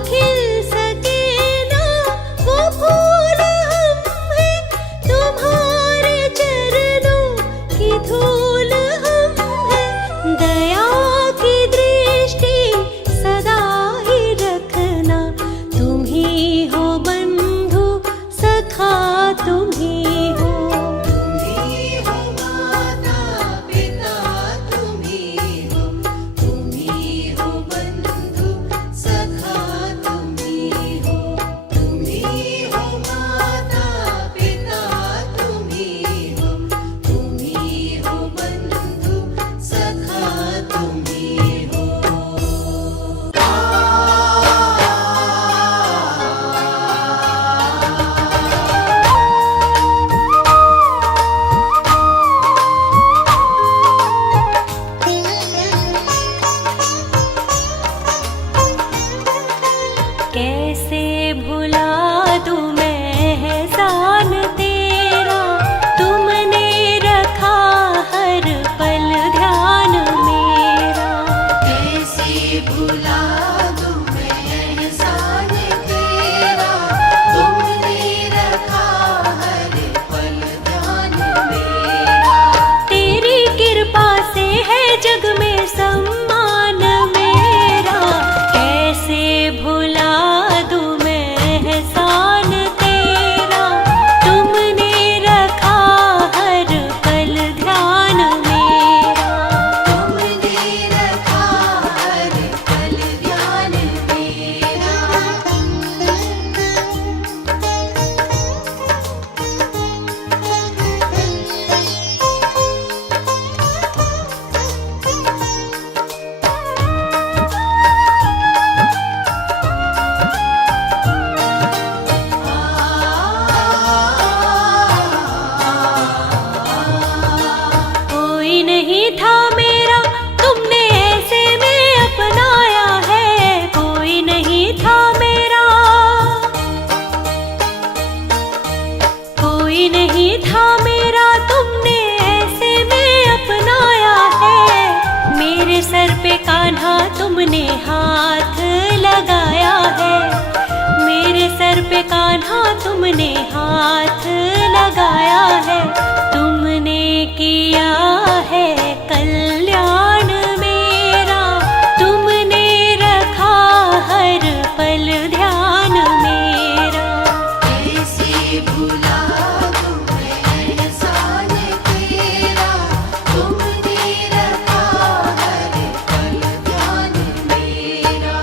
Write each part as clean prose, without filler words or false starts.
खिल सके ना वो फूल हम हैं, तुम्हारे चरणों की धूल हम हैं। दया की दृष्टि सदा ही रखना, तुम ही हो बंधु सखा तुम ही हो। तुम ही हो माता पिता, तुम ही हो बंधु सखा, तुम ही हो। तुम ही हो माता पिता, तुम ही हो बंधु सखा, तुम ही हो। कैसे भुला दूं मैं एहसान तेरा, तुमने रखा हर पल ध्यान मेरा। कैसे भुला दूं मैं एहसान तेरा, तुमने रखा हर पल ध्यान मेरा। तेरी कृपा से है जग में सम्मान मेरा, कैसे भुला दूं मैं एहसान तेरा, तुमने रखा हर पल ध्यान मेरा। तुमने रखा हर पल ध्यान मेरा। कोई नहीं था मेरा, तुमने ऐसे में अपनाया है। कोई नहीं था मेरा, कोई नहीं था मेरा, तुमने ऐसे में अपनाया है। मेरे सर पे कान्हा तुमने हाथ लगाया है, मेरे सर पे कान्हा तुमने हाथ लगाया है। तुमने किया है कल्याण मेरा, तुमने रखा हर पल ध्यान मेरा। कैसे भुला दूं मैं एहसान तेरा, तुमने रखा हर पल ध्यान मेरा।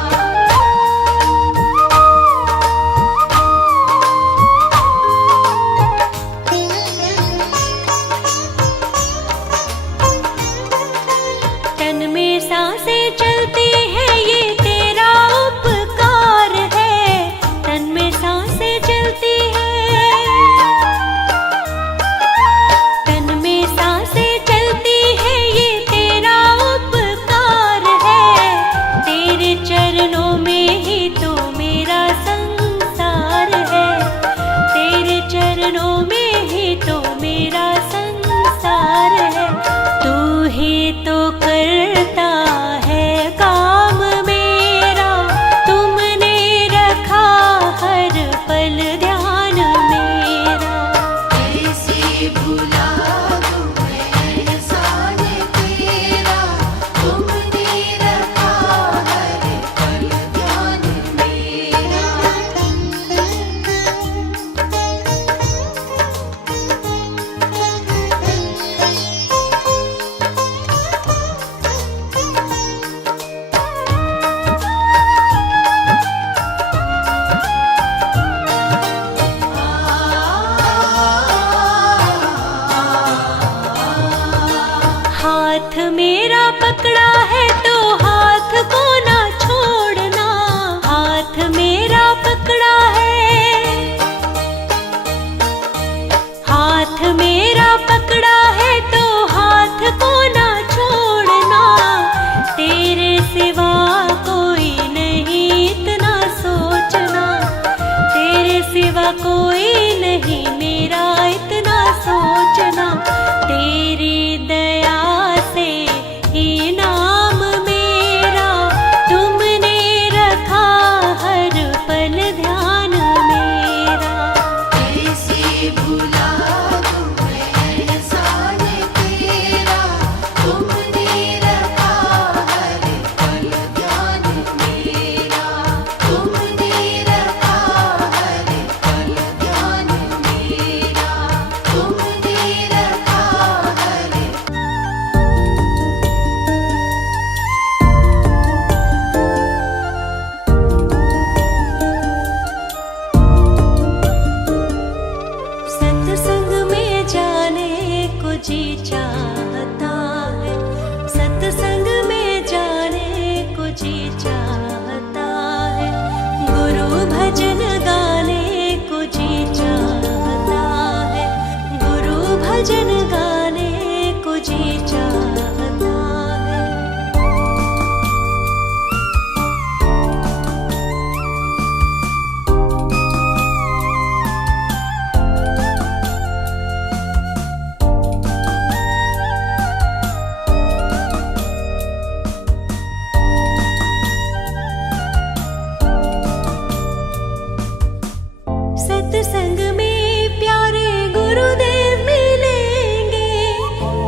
सत्संग में प्यारे गुरुदेव मिलेंगे,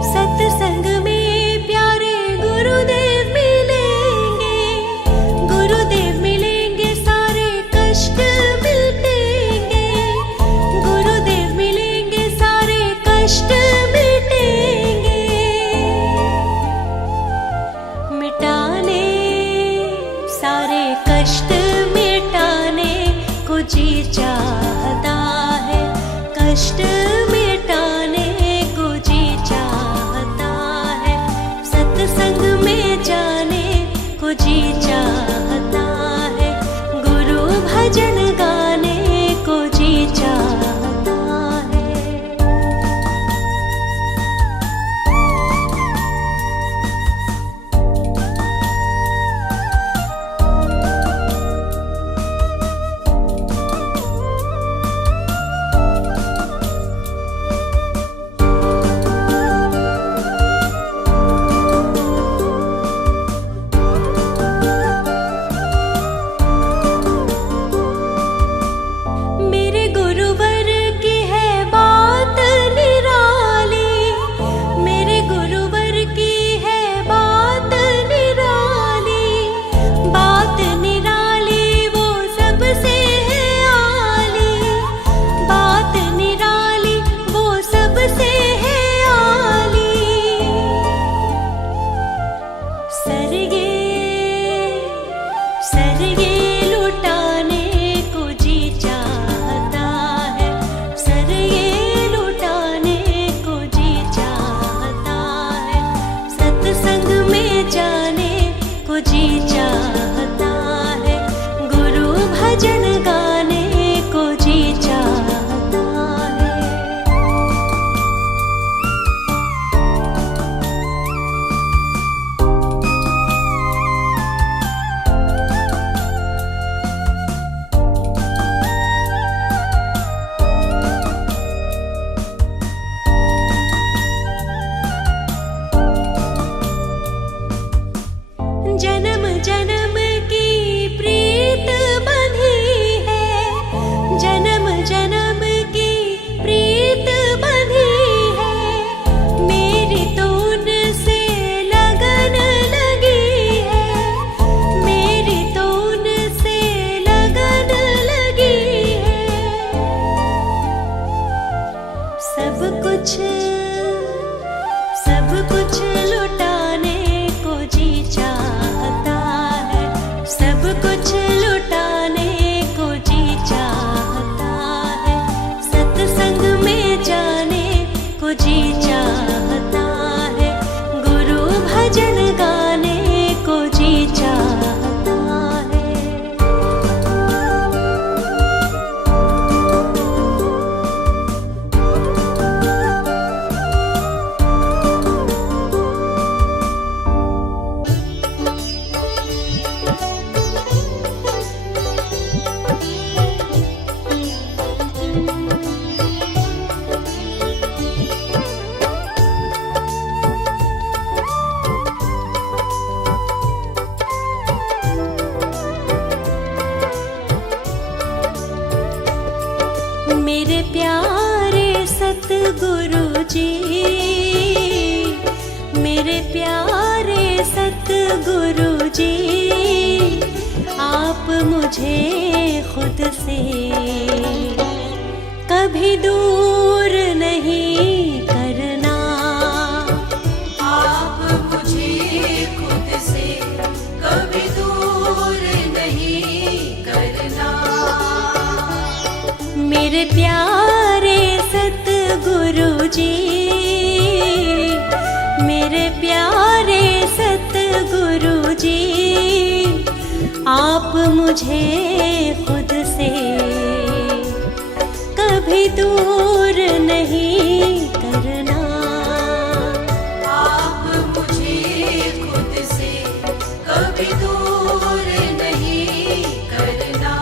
सत्संग में प्यारे गुरुदेव मिलेंगे, गुरुदेव मिलेंगे सारे कष्ट मिटेंगे, गुरुदेव मिलेंगे सारे कष्ट मिटेंगे। मिटाने सारे कष्ट मिटाने को जी चाहता है, कष्ट मिटाने को जी चाहता है, सत्संग में जाने को जी चाहता है, गुरु भजन गाने को जी चाहता है। मेरे गुरुवर की है बात निराली, मेरे गुरुवर की है बात निराली, बात निराली वो सबसे है आली, बात निराली वो सबसे है आली। सरगे सरगे लुटाने को जी चाहता है, सरगे लुटाने को जी चाहता है, सत्संग में जाने को जी चाहता है, गुरु भजन गाने को जी चाहता है। जन्म जन्म की प्रीत बंधी है, जन्म जन्म की प्रीत बंधी है, मेरी तो उनसे लगन लगी है, मेरी तो उनसे लगन लगी है। सब कुछ लुटाने को जी चाहता है, सब कुछ लुटाने को जी चाहता है, सत्संग में जाने को जी चाहता है, गुरु भजन गाने को जी चाहता है। मेरे प्यारे सतगुरु जी, मेरे प्यारे सतगुरु जी, आप मुझे खुद से कभी दूर नहीं करना, आप मुझे खुद से कभी दूर नहीं करना। मेरे प्यारे सतगुरु जी, मेरे प्यारे सतगुरु जी, आप मुझे खुद से कभी दूर नहीं करना, आप मुझे खुद से कभी दूर नहीं करना।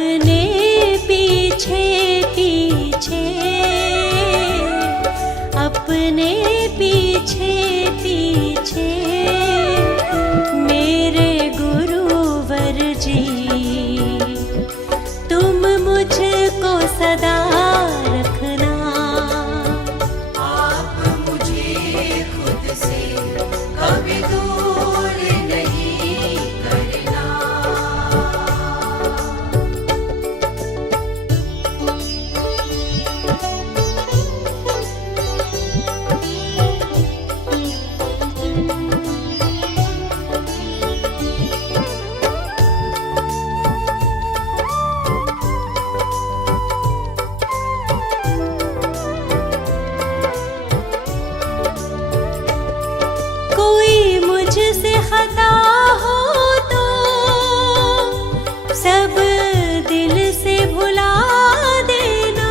अपने पीछे पीछे, अपने पीछे पीछे मेरे गुरुवर जी, तुम मुझको सदा रखना। आप मुझे खुद से कभी दूर नहीं करना। कोई मुझसे खता हो तो सब दिल से भुला देना।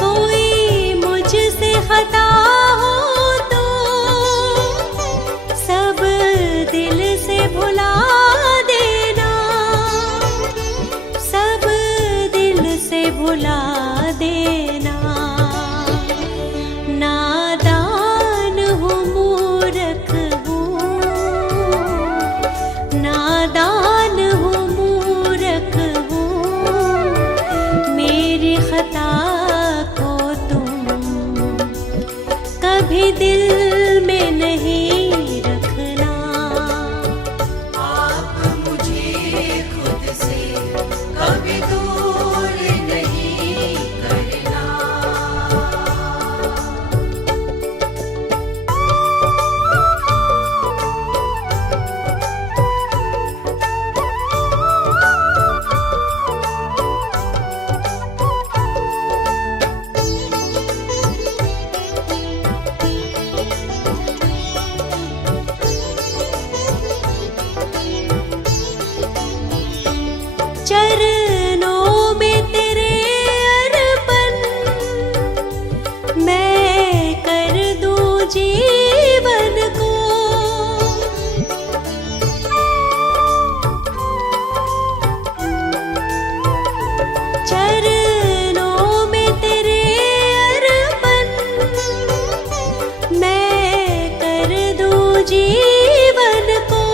कोई मुझसे खता हो तो सब दिल से भुला देना, सब दिल से भुला देना। नादान हूँ मूर्ख हूँ, नादान हूँ मूर्ख हूँ, मेरी खता को तुम कभी दिल में नहीं रखना। आप मुझे खुद से कभी दूर नहीं करना। चरणों में तेरे अर्पण मैं कर दूं जीवन को। चरणों में तेरे अर्पण मैं कर दूं जीवन को,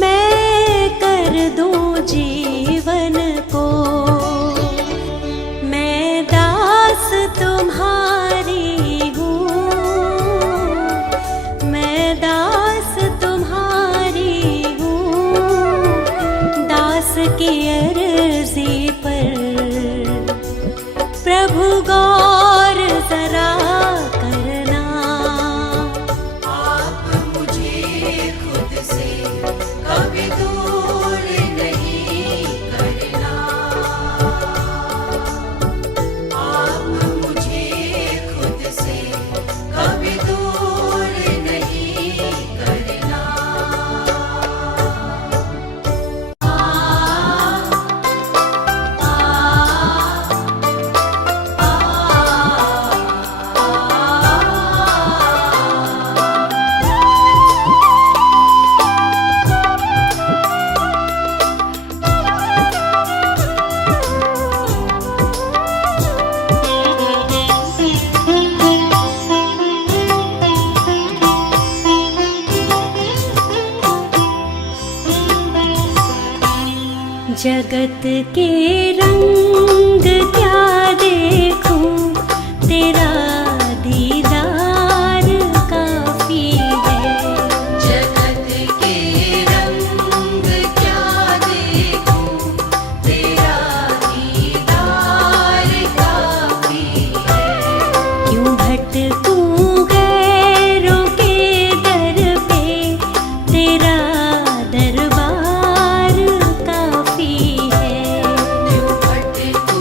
मैं कर दूं जीवन को। मैं दास तुम्हारी हूँ, मैं दास तुम्हारी हूँ, दास की अर्जी पर प्रभु गौर जरा करना। आप मुझे खुद से कभी दूर नहीं करना। आप मुझे खुद से कभी दूर नहीं करना। जगत के रंग क्या देखूं, तेरा दीदार काफी है। जगत के रंग क्या देखूं, तेरा दीदार काफी है। क्यों भटकूं गैरों के दर पे, तेरा दरबार काफी है। क्यों भटकूं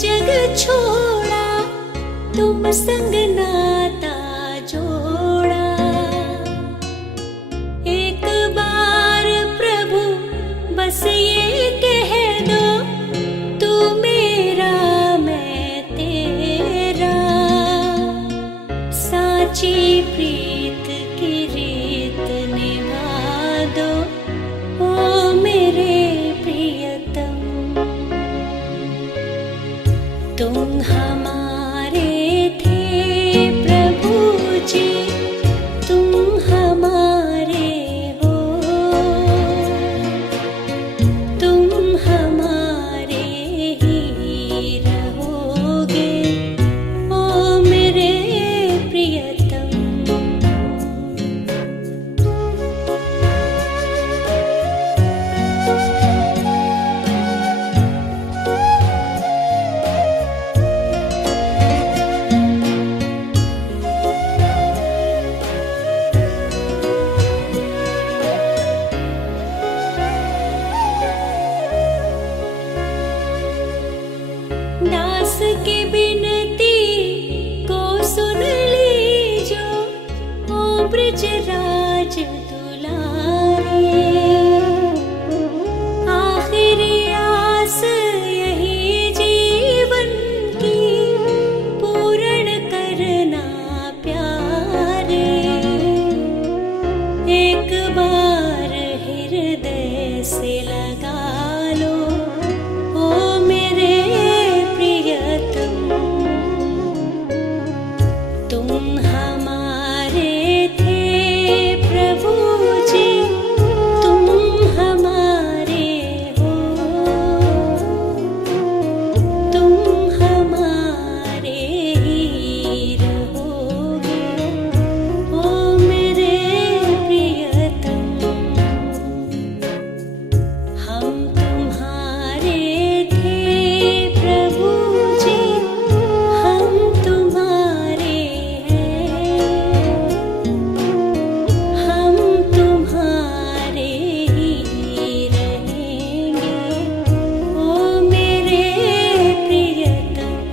जग छोड़ा, तुम संग नाता जोड़ा। एक बार प्रभु बस ये कह दो, तू मेरा मैं तेरा। साची प्रीत की रीत निभा दो, ओ मेरे प्रियतम। तुम हमारे थे प्रभु जी, तुम हमारे हो, तुम हमारे ही रहोगे, ओ मेरे प्रियतम। दास की बिनती को सुन लीजो, ओ ब्रजराज दुलारे। आखिरी आस यही जीवन की, पूर्ण करना प्यारे। एक बार हृदय से लगा लो, ओ मेरे प्रियतम। तुम हमारे थे प्रभु जी, तुम हमारे हो, तुम हमारे ही रहोगे, ओ मेरे प्रियतम। हम तुम्हारे थे प्रभु जी, हम तुम्हारे हैं, हम तुम्हारे ही रहेंगे, ओ मेरे प्रियतम।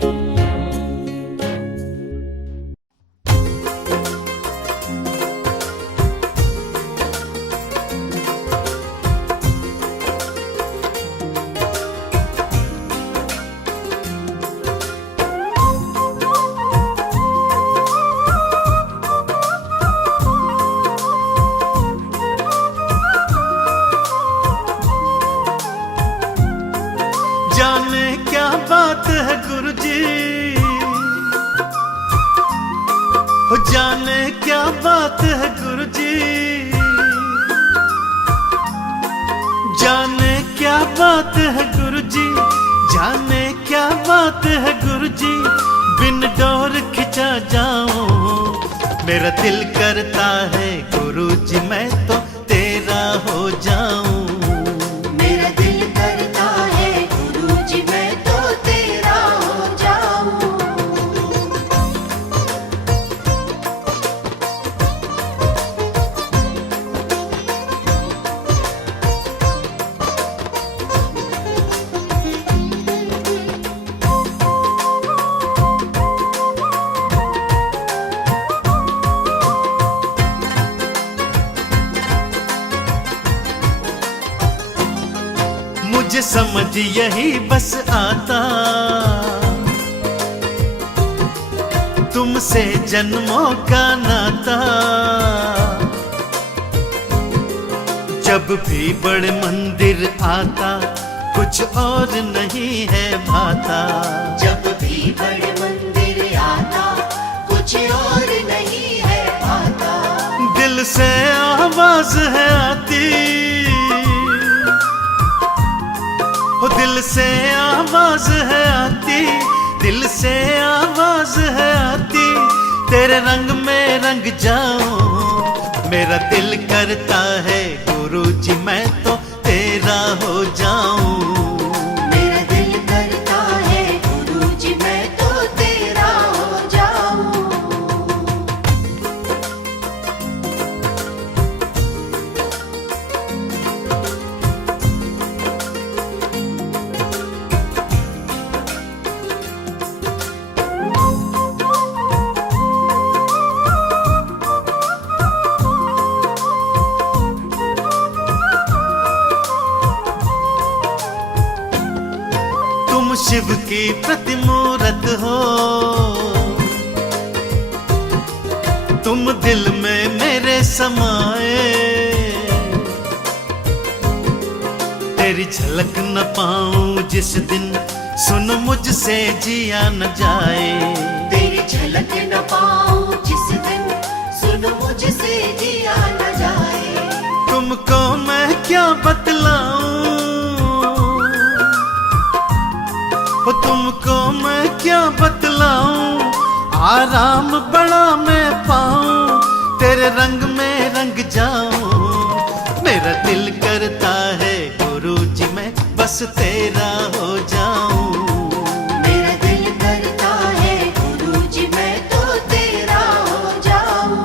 जाने क्या बात है गुरुजी, हो जाने क्या बात है गुरुजी। जाने क्या बात है गुरुजी, जाने क्या बात है गुरुजी। बिन डोर खिंचा जाऊं मेरा दिल करता है गुरुजी, मैं तो तेरा हो जाऊं। मेरा दिल करता है गुरुजी, मैं तो तेरा हो जाऊं। मुझे समझ यही बस आता, तुमसे जन्मों का नाता। जब भी बड़े मंदिर आता, कुछ और नहीं है भाता। जब भी बड़े मंदिर आता, कुछ और नहीं है आता। दिल से आवाज है आती, हो दिल से आवाज है आती, दिल से आवाज है आती। तेरे रंग में रंग जाऊं, मेरा दिल करता है गुरुजी, मैं तो तेरा हो जाऊं। मेरा दिल करता है गुरुजी, मैं तो तेरा हो जाऊं। शिव की प्रतिमूरत हो, तुम दिल में मेरे समाए, तेरी झलक न पाऊं जिस दिन, सुन मुझसे जिया न जाए। तेरी झलक न पाऊं जिस दिन, सुन मुझसे जिया न जाए। तुमको मैं क्या बतलाऊं, तुमको मैं क्या बतलाऊं, आराम बड़ा मैं पाऊं, तेरे रंग में रंग जाऊं। मेरा दिल करता है गुरु जी मैं बस तेरा हो जाऊं। मेरा दिल करता है गुरु जी मैं तो तेरा हो जाऊं।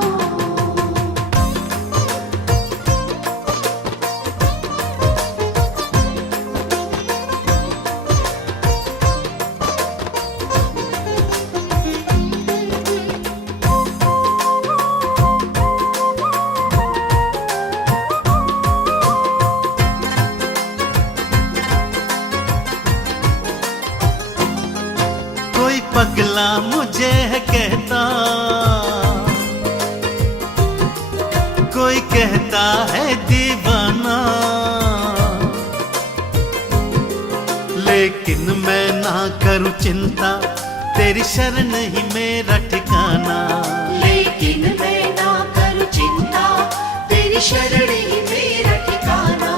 कोई पगला मुझे है कहता, कोई कहता है दीवाना, लेकिन मैं ना करूं चिंता, तेरी शरण ही मेरा ठिकाना। लेकिन मैं ना करूं चिंता, तेरी शरण ही मेरा ठिकाना।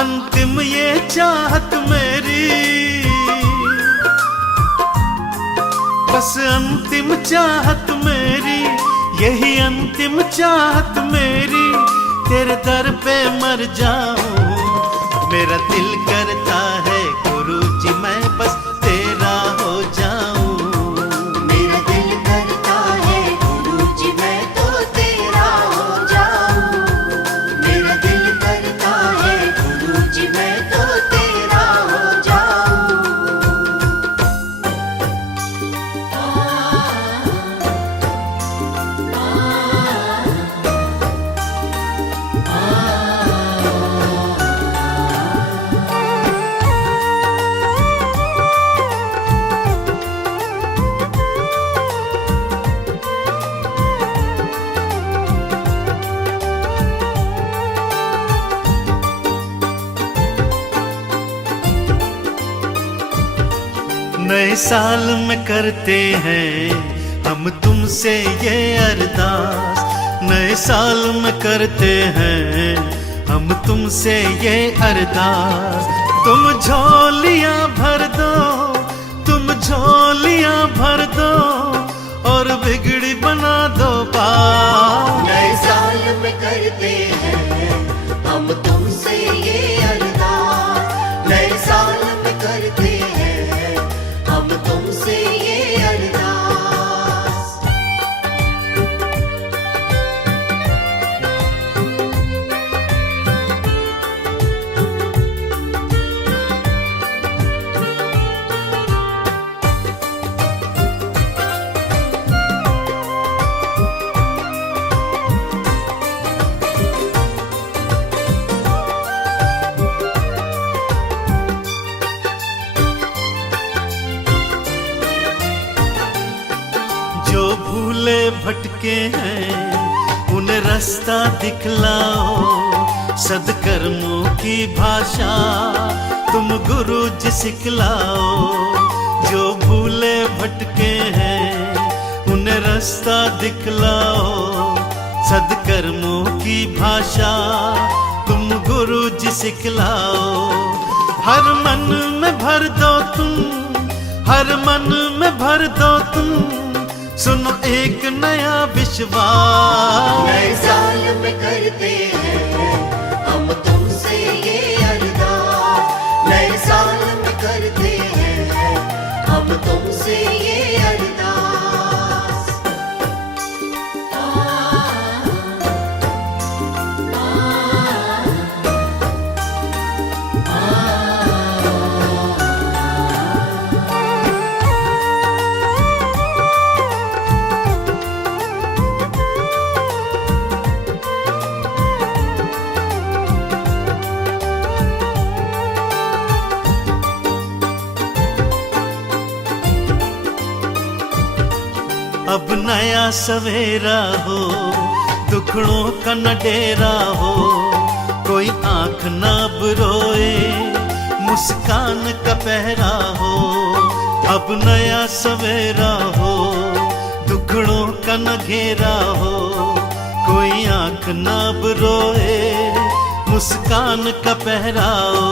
अंतिम ये चाहत मेरी, बस अंतिम चाहत मेरी, यही अंतिम चाहत मेरी, तेरे दर पे मर जाऊं। मेरा दिल करता है गुरु जी मैं बस तेरा हो जाऊं। मेरा दिल करता है गुरु जी मैं तो तेरा हो जाऊं। मेरा दिल करता है गुरु जी मैं तो तेरा हो जाऊं। नए साल में करते हैं हम तुमसे ये अरदास, नए साल में करते हैं हम तुमसे ये अरदास। तुम झोलियां भर दो, तुम झोलियां भर दो, और बिगड़ी बना दो बात। नए साल में करते हैं हम तुमसे ये अरदास। नए साल में करते हैं हम तुमसे ये अरदास। जो भूले भटके हैं उन्हें रास्ता दिखलाओ, सदकर्मों की भाषा तुम गुरु जी सिखलाओ। जो भूले भटके हैं उन्हें रास्ता दिखलाओ, सदकर्मों की भाषा तुम गुरु जी सिखलाओ। हर मन में भर दो तुम, हर मन में भर दो तुम, सुनो एक नया विश्वास। नए साल में करते हैं हम तुमसे ये अरदास। नए साल में करते हैं हम तुमसे ये अरदास। नया सवेरा हो, दुखड़ों का न डेरा हो, कोई आंख न अब रोए, मुस्कान का पहरा हो। अब नया सवेरा हो, दुखड़ों का न घेरा हो, कोई आंख न अब रोए, मुस्कान का पहरा हो।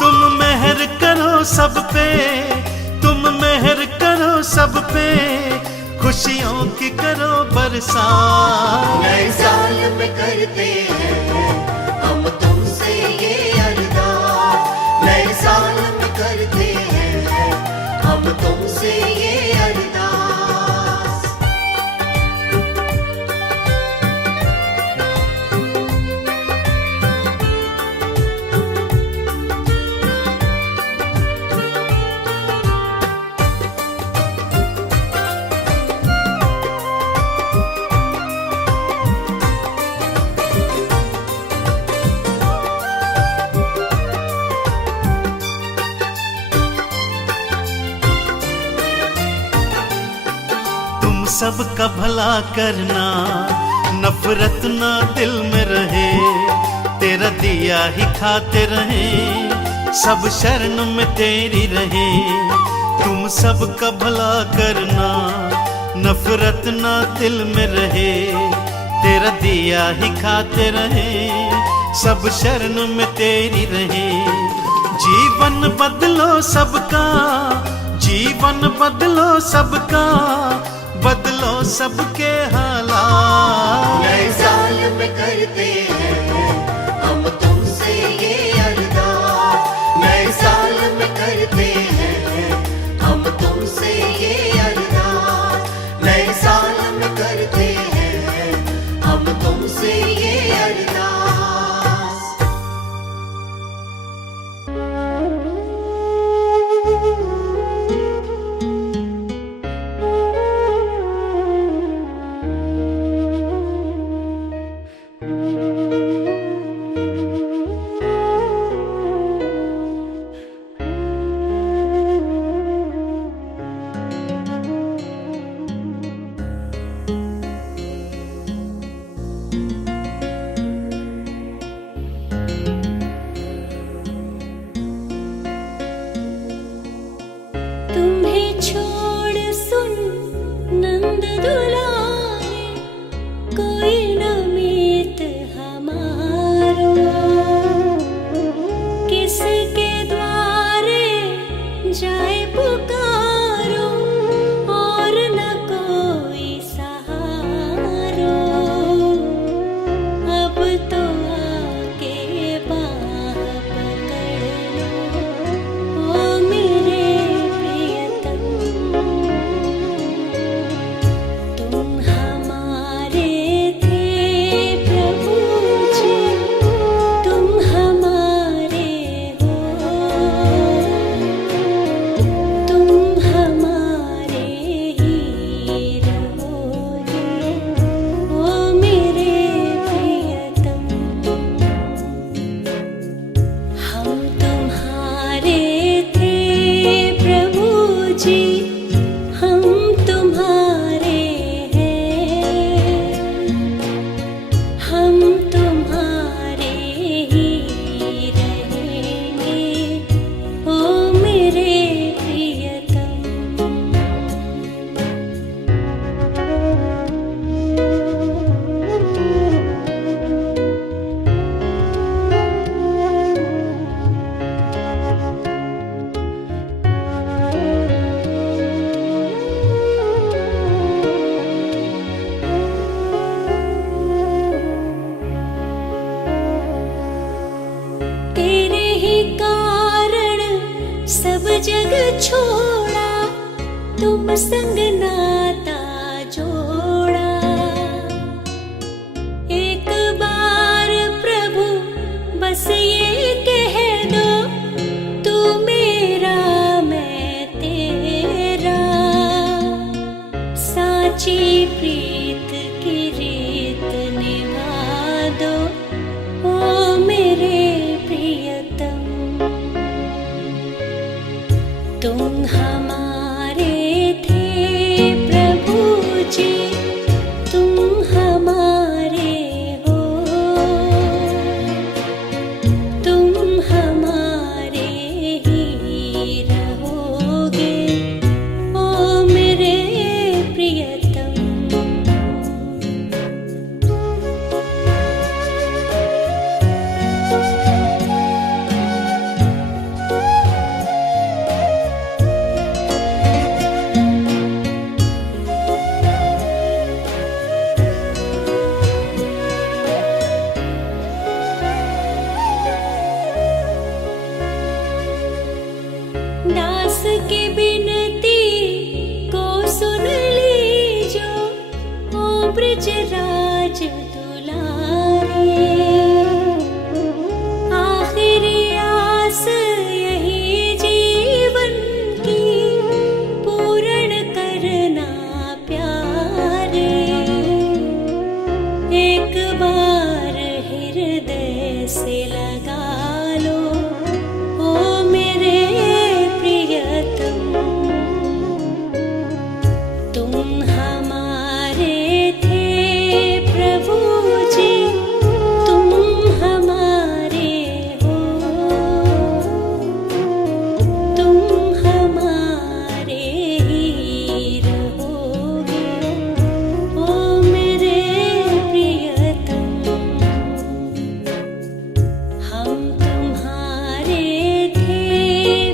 तुम मेहर करो सब पे, तुम मेहर करो सब पे, खुशियों की करो बरसात। नए साल में करते हैं हम तुमसे ये अरदास, नए साल में करते हैं हम तुमसे ये अरदास। सबका भला करना, नफरत ना दिल में रहे, तेरा दिया ही खाते रहे, सब शरण में तेरी रहे। तुम सबका भला करना, नफरत ना दिल में रहे, तेरा दिया ही खाते रहे, सब शरण में तेरी रहे। जीवन बदलो सबका, जीवन बदलो सबका, बदलो सबके हालात। नए साल में करते हैं हम तुमसे ये अरदास, नए साल में करते हैं हम तुमसे ये अरदास, नए साल में करते हैं हम तुमसे ये अरदास। तुम्हें छोड़ सुन नंद दुलारे, कोई न मीत हमारो, किसके द्वारे जाए पुकारो, और न कोई सहारो। अब तो आके बाह पकड़ लो, ओ मेरे तुम हमारे थे प्रभु जी, तुम हमारे हो, तुम हमारे ही रहोगे, ओ मेरे प्रियतम। हम तुम्हारे थे प्रभु जी, हम तुम्हारे हैं, हम तुम्हारे ही रहेंगे, ओ मेरे प्रियतम। तेरे ही कारण सब जग छोड़ा, तुम संग नाता जोड़ा। एक बार प्रभु बस ये कह दो, तू मेरा मैं तेरा, साची प्रीत की रीत निभा दो, ओ मेरे प्रियतम। तुम हमारे थे प्रभु जी, की बिनती को सुन लीजो, ओ ब्रजराज दुलारे। आखिरी आस यही जीवन की, पूर्ण करना प्यारे। एक बार हृदय से लगा लो, ओ मेरे प्रियतम। तुम हमारे थे प्रभु जी, तुम हमारे हो, तुम हमारे ही रहोगे, ओ मेरे प्रियतम। हम तुम्हारे थे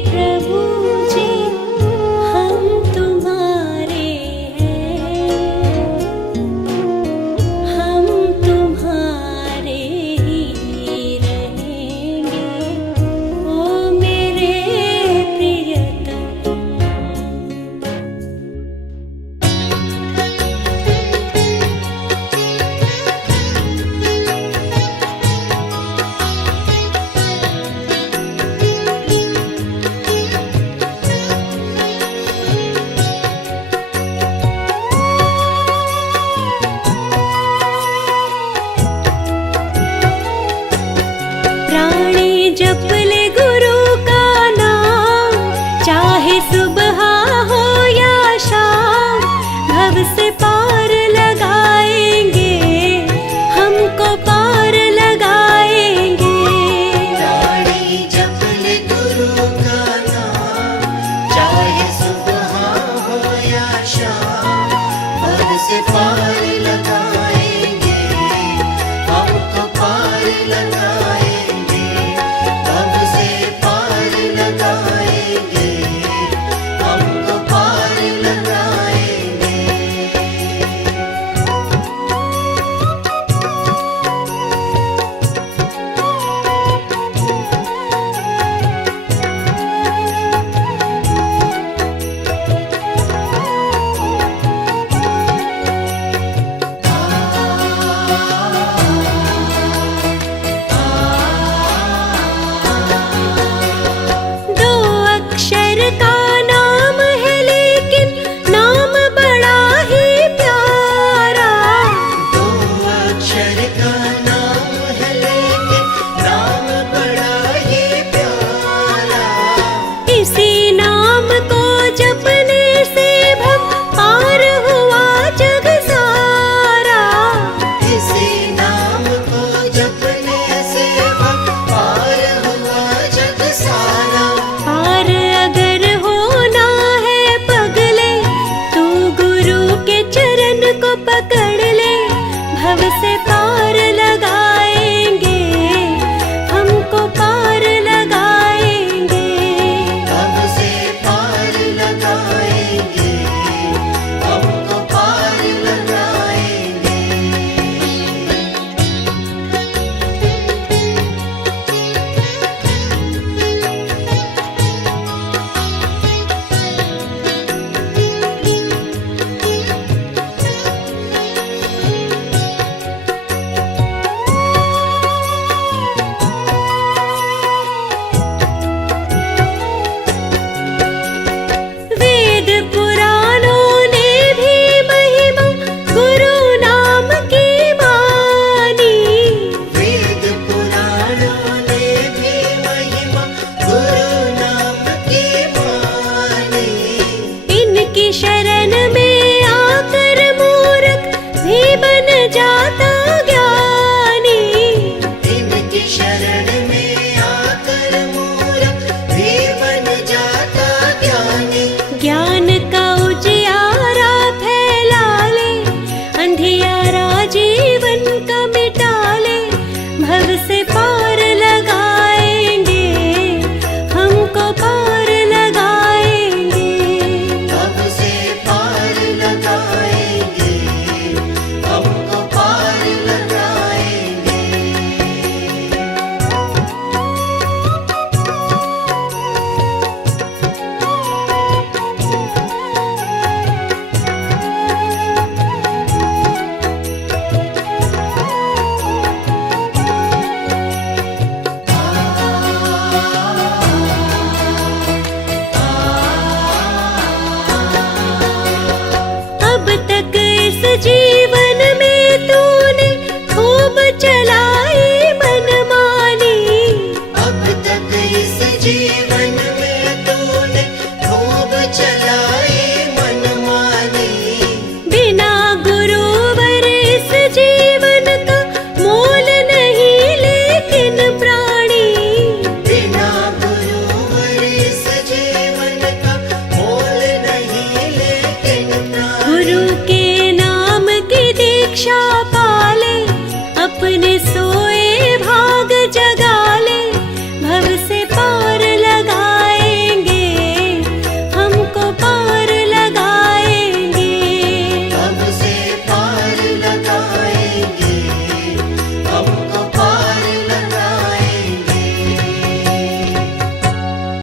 प्रभु जी, हम तुम्हारे हैं, हम तुम्हारे ही रहेंगे, ओ मेरे प्रियतम। प्राणी जप ले गुरु का नाम, चाहे सुबह हो या शाम, भव से पार लगाएंगे, हमको पार लगाएंगे। प्राणी जप ले गुरु का नाम, चाहे सुबह हो या शाम, भव से पार लगाएंगे, हमको पार लगाएंगे, भव से पार लगाएंगे, हमको पार लगाएंगे। दो अक्षर का नाम है लेकिन नाम बड़ा ही प्यारा। दो अक्षर का नाम है लेकिन नाम बड़ा ही प्यारा। इसी नाम को जपने से भव पार हुआ जग सारा। इसी नाम को जपने से भव पार हुआ जग सारा। पार अगर होना है पगले, तू गुरु के चरण को पकड़ ले, भव से पार लगाएंगे, हमको पार लगाएंगे। भव से पार लगाएंगे, हमको पार लगाएंगे। जीवन